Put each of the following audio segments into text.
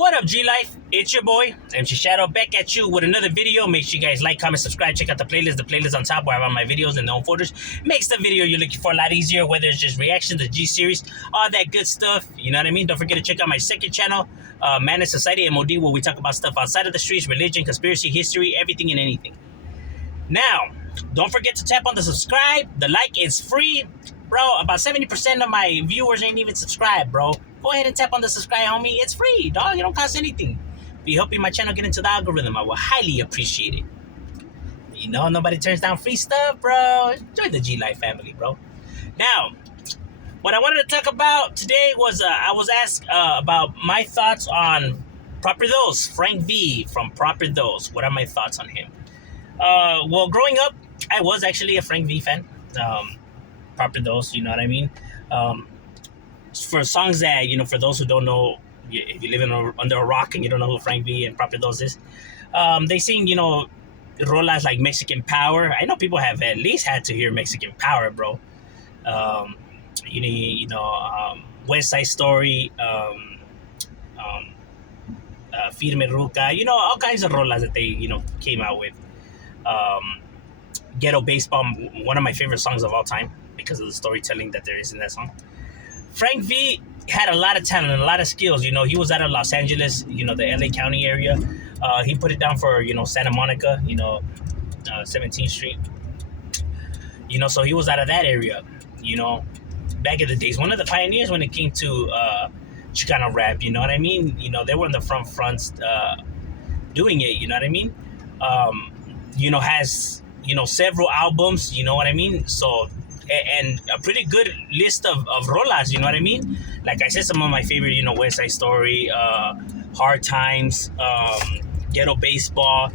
What up, G Life? It's your boy, MC Shadow, back at you with another video. Make sure you guys like, comment, subscribe, check out the playlist. The playlist on top where I have all my videos and the home folders makes the video you're looking for a lot easier, whether it's just reaction, the G series, all that good stuff. You know what I mean? Don't forget to check out my second channel, Man in Society, M.O.D, where we talk about stuff outside of the streets, religion, conspiracy, history, everything and anything. Now, don't forget to tap on the subscribe. The like is free. Bro, about 70% of my viewers ain't even subscribed, bro. Go ahead and tap on the subscribe, homie. It's free, dog. It don't cost anything. Be helping my channel get into the algorithm. I will highly appreciate it. You know, nobody turns down free stuff, bro. Join the G Life family, bro. Now, what I wanted to talk about today was I was asked about my thoughts on Proper Those, Frank V from Proper Those. What are my thoughts on him? Well, growing up, I was actually a Frank V fan. Proper Those, you know what I mean? For songs that, you know, for those who don't know, if you live under a rock and you don't know who Frank V and Proper Those is, they sing, you know, rolas like Mexican Power. I know people have at least had to hear Mexican Power, bro. West Side Story, Firme Ruca, you know, all kinds of rolas that they, you know, came out with. Ghetto Baseball, one of my favorite songs of all time because of the storytelling that there is in that song. Frank V had a lot of talent and a lot of skills. You know, he was out of Los Angeles, you know, the LA County area. He put it down for, you know, Santa Monica, you know, 17th Street. You know, so he was out of that area, you know, back in the days. One of the pioneers when it came to Chicano rap, you know what I mean? You know, they were in the fronts doing it, you know what I mean? You know, has, you know, several albums, you know what I mean? So, and a pretty good list of rolas, you know what I mean? Like I said, some of my favorite, you know, West Side Story, Hard Times, Ghetto Baseball,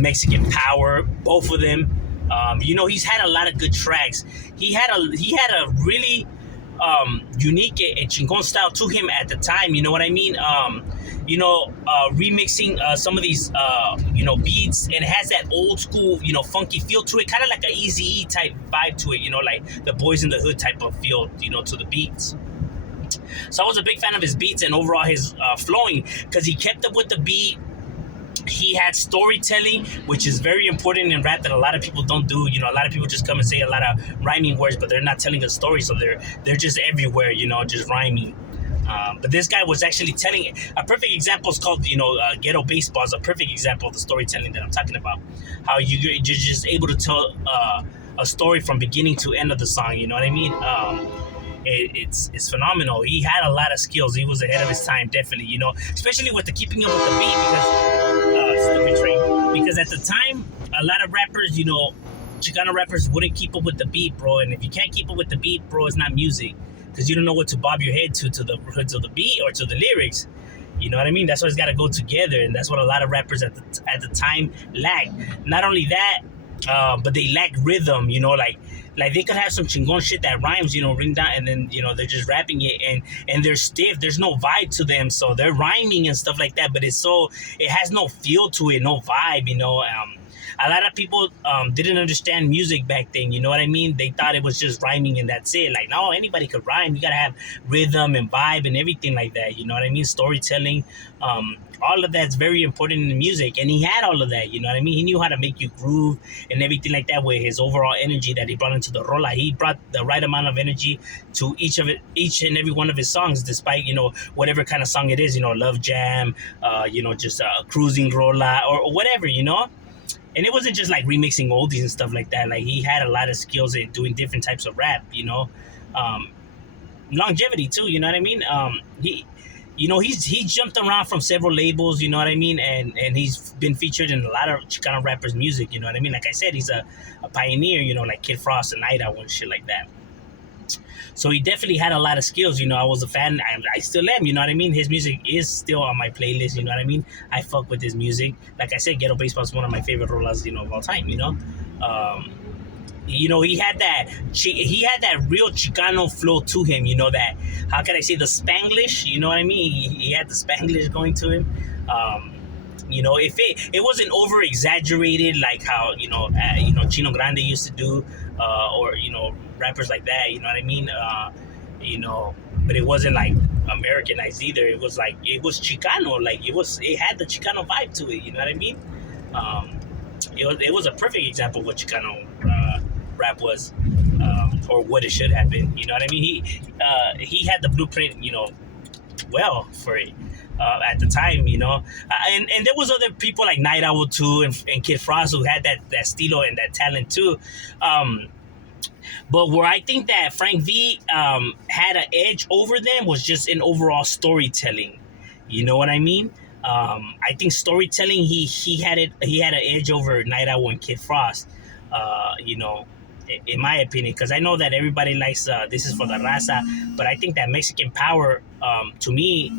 Mexican Power, both of them. You know, he's had a lot of good tracks. He had a really unique and chingon style to him at the time, you know what I mean? You know, remixing some of these, you know, beats, and it has that old school, you know, funky feel to it, kind of like an Eazy-E type vibe to it, you know, like the Boys in the Hood type of feel, you know, to the beats. So I was a big fan of his beats and overall his flowing, because he kept up with the beat. He had storytelling, which is very important in rap that a lot of people don't do. You know, a lot of people just come and say a lot of rhyming words, but they're not telling a story, so they're just everywhere, you know, just rhyming. But this guy was actually telling it. A perfect example is called, you know, Ghetto Baseball is a perfect example of the storytelling that I'm talking about. How you're just able to tell a story from beginning to end of the song, you know what I mean? It's phenomenal. He had a lot of skills. He was ahead of his time, definitely, you know, especially with the keeping up with the beat, because stupid train. Because at the time, a lot of rappers, you know, Chicano rappers wouldn't keep up with the beat, bro. And if you can't keep up with the beat, bro, it's not music. Because you don't know what to bob your head to the beat or to the lyrics. You know what I mean? That's why it's got to go together, and that's what a lot of rappers at the time lacked. Not only that, but they lack rhythm. You know, like they could have some chingon shit that rhymes, you know, ring down, and then, you know, they're just rapping it, and they're stiff. There's no vibe to them, so they're rhyming and stuff like that. But it has no feel to it, no vibe. You know. A lot of people didn't understand music back then, you know what I mean? They thought it was just rhyming and that's it. Like, no, anybody could rhyme. You gotta have rhythm and vibe and everything like that, you know what I mean? Storytelling, all of that's very important in the music, and he had all of that, you know what I mean? He knew how to make you groove and everything like that with his overall energy that he brought into the rola. He brought the right amount of energy to each and every one of his songs, despite, you know, whatever kind of song it is, you know, Love Jam, you know, just a cruising rola or whatever, you know? And it wasn't just like remixing oldies and stuff like that. Like, he had a lot of skills in doing different types of rap, you know. Longevity too, you know what I mean? He jumped around from several labels, you know what I mean? And he's been featured in a lot of Chicano rappers' music, you know what I mean? Like I said, he's a pioneer, you know, like Kid Frost and Ida and shit like that. So he definitely had a lot of skills, you know. I was a fan. I still am, you know what I mean? His music is still on my playlist, you know what I mean? I fuck with his music. Like I said, Ghetto Baseball is one of my favorite rolas, you know, of all time, you know? You know, he had that real Chicano flow to him, you know, that, how can I say, the Spanglish, you know what I mean? He had the Spanglish going to him. You know, if it wasn't over exaggerated like how, you know, Chino Grande used to do, or, you know, rappers like that, you know what I mean? You know, but it wasn't like Americanized either. It was like it was Chicano, like it had the Chicano vibe to it. You know what I mean? Um, it was a perfect example of what Chicano rap was, or what it should have been. You know what I mean? He had the blueprint, well for it. At the time, and there was other people like Night Owl too, and Kid Frost who had that stilo and that talent too. Um, but where I think that Frank V had an edge over them was just in overall storytelling. You know what I mean? I think storytelling he had an edge over Night Owl and Kid Frost. In my opinion, because I know that everybody likes this is for the raza, but I think that Mexican power, to me,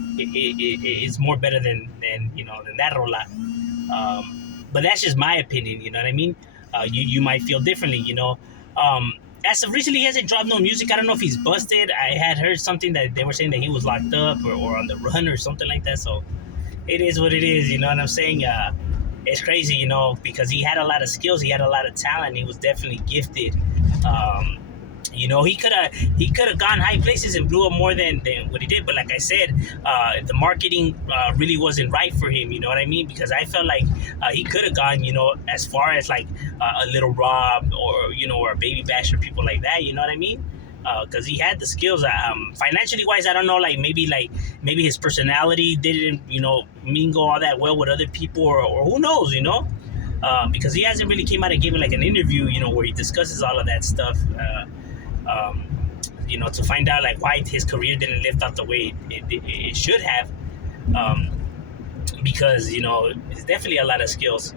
is more better than that rola. But that's just my opinion. You know what I mean? You might feel differently. As of recently, he hasn't dropped no music. I don't know if he's busted. I had heard something that they were saying that he was locked up or on the run or something like that. So it is what it is. You know what I'm saying? It's crazy, because he had a lot of skills. He had a lot of talent. He was definitely gifted. Um, he could have gone high places and blew up more than what he did. But like I said, the marketing really wasn't right for him. You know what I mean? Because I felt like he could have gone, as far as like a Little Rob or a Baby Bash or people like that. You know what I mean? Because he had the skills. Financially wise, I don't know. Maybe his personality didn't, mingle all that well with other people, or who knows, because he hasn't really came out and given like an interview, where he discusses all of that stuff. Um, to find out like why his career didn't lift out the way it should have, because it's definitely a lot of skills,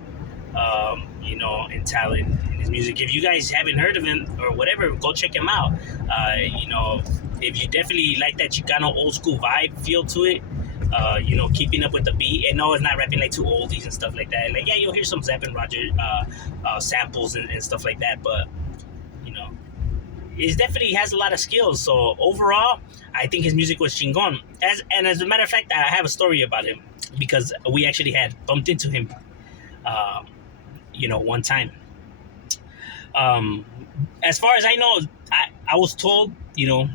and talent in his music. If you guys haven't heard of him or whatever, go check him out. If you definitely like that Chicano old school vibe feel to it, keeping up with the beat, and no, it's not rapping like two oldies and stuff like that. Like, yeah, you'll hear some Zapp and Roger samples and stuff like that, but it definitely has a lot of skills. So overall, I think his music was chingon. As a matter of fact, I have a story about him because we actually had bumped into him, one time. As far as I know, I was told,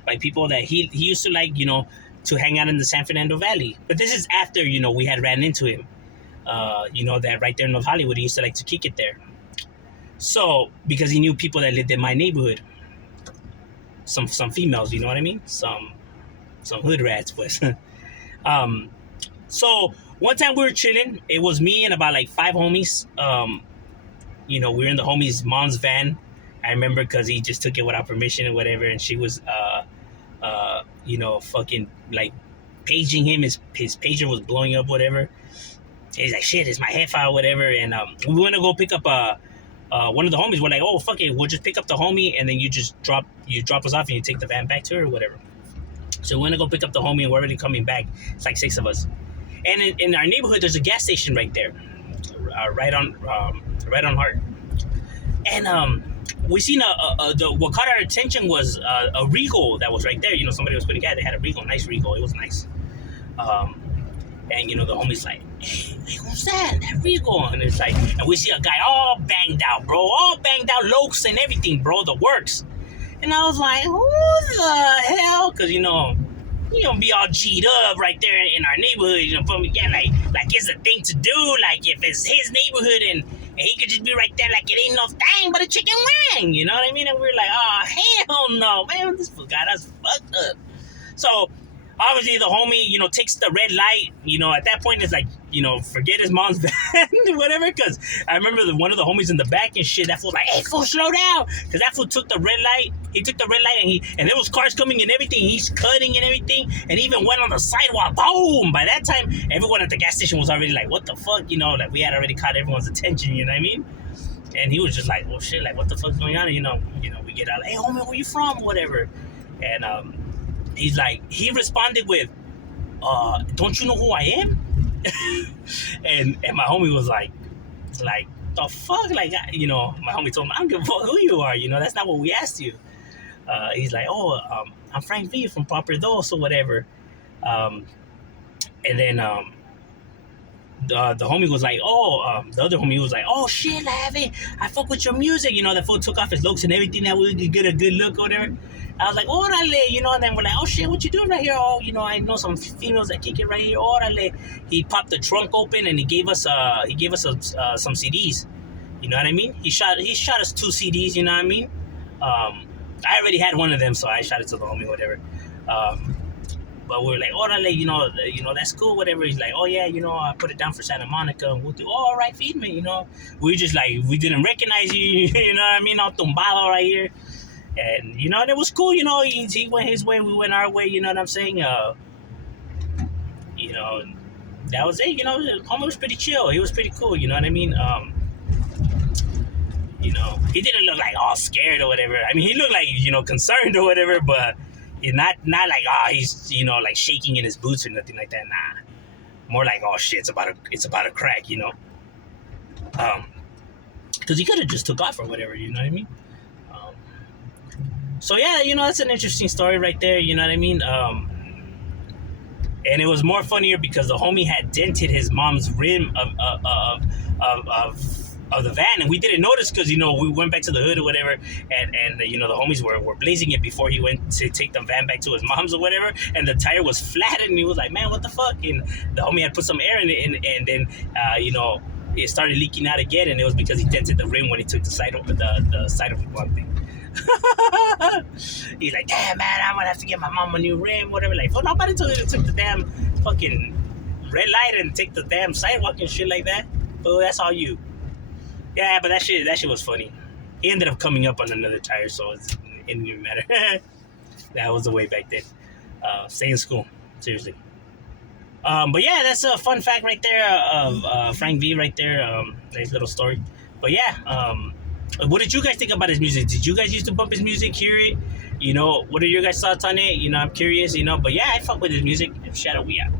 by people that he used to like, to hang out in the San Fernando Valley. But this is after, we had ran into him. That right there in North Hollywood, he used to like to kick it there. So, because he knew people that lived in my neighborhood. Some females, you know what I mean? Some hood rats, but so one time we were chilling. It was me and about like 5 homies. We were in the homie's mom's van. I remember because he just took it without permission and whatever, and she was fucking like paging him. His pager was blowing up, whatever. He's like, shit, it's my headphone, or whatever. And we went to go pick up one of the homies. We're like, oh, fuck it, we'll just pick up the homie, and then you drop us off, and you take the van back to her or whatever. So we went to go pick up the homie, and we're already coming back. It's like 6 of us. And in our neighborhood, there's a gas station right there, right on Hart. And we seen what caught our attention was a Regal that was right there. Somebody was putting gas. They had a Regal, nice Regal. It was nice. And the homie's like, hey, who's that? That Regal. And it's like, and we see a guy all banged out, bro, lokes and everything, bro, the works. And I was like, who the hell? Because you don't be all G'd up right there in our neighborhood, like it's a thing to do. Like if it's his neighborhood and he could just be right there, like it ain't no thing but a chicken wing. You know what I mean? And we're like, oh hell no, man, this fool got us fucked up. So obviously the homie, takes the red light. At that point it's like, forget his mom's van, whatever. Because I remember one of the homies in the back and shit. That fool like, hey, fool, slow down. Because that fool took the red light. He took the red light and there was cars coming and everything. He's cutting and everything, and even went on the sidewalk. Boom! By that time, everyone at the gas station was already like, what the fuck? Like we had already caught everyone's attention. You know what I mean? And he was just like, well, shit, like what the fuck's going on? We get out, like, hey, homie, where you from? Whatever. And he's like, he responded with, don't you know who I am? and my homie was like, the fuck? Like, my homie told me, I don't give a fuck who you are, that's not what we asked you. He's like, I'm Frank V from Proper Dos or whatever. And then the homie was like, oh, the other homie was like, oh shit, Lavi, I fuck with your music. The fool took off his looks and everything that we could get a good look or whatever. I was like, orale, and then we're like, oh shit, what you doing right here? Oh, I know some females that kick it right here. Orale. He popped the trunk open and he gave us some CDs. You know what I mean? He shot us 2 CDs. You know what I mean? I already had one of them, so I shot it to the homie, whatever. Um, but we were like, orale, that's cool, whatever. He's like, oh yeah, I put it down for Santa Monica, and we'll do, oh, all right, feed me, We just like, we didn't recognize you, you know what I mean? All tumbado right here. And, and it was cool, he went his way, we went our way, you know what I'm saying? You know, that was it, the homie was pretty chill. He was pretty cool, you know what I mean? He didn't look like all scared or whatever. I mean, he looked like, concerned or whatever, but not like, he's, like shaking in his boots or nothing like that. Nah. More like, oh shit, it's about to crack, because he could have just took off or whatever, you know what I mean? Um, so yeah, that's an interesting story right there, you know what I mean? And it was more funnier because the homie had dented his mom's rim of the van, and we didn't notice because we went back to the hood or whatever, and the homies were blazing it before he went to take the van back to his mom's or whatever, and the tire was flat, and he was like, man, what the fuck? And the homie had put some air in it, and then it started leaking out again, and it was because he dented the rim when he took the side of the one thing. He's like, damn man, I'm gonna have to get my mom a new rim, whatever. Like, well, nobody took the damn fucking red light and take the damn sidewalk and shit like that. Oh, that's all you. Yeah, but that shit was funny. He ended up coming up on another tire, so it didn't even matter. That was the way back then. Stay in school, seriously. But yeah, that's a fun fact right there of Frank V right there. Nice little story. But yeah, what did you guys think about his music? Did you guys used to bump his music, hear it? What are your guys' thoughts on it? I'm curious, but yeah, I fuck with his music. Shout out, we out.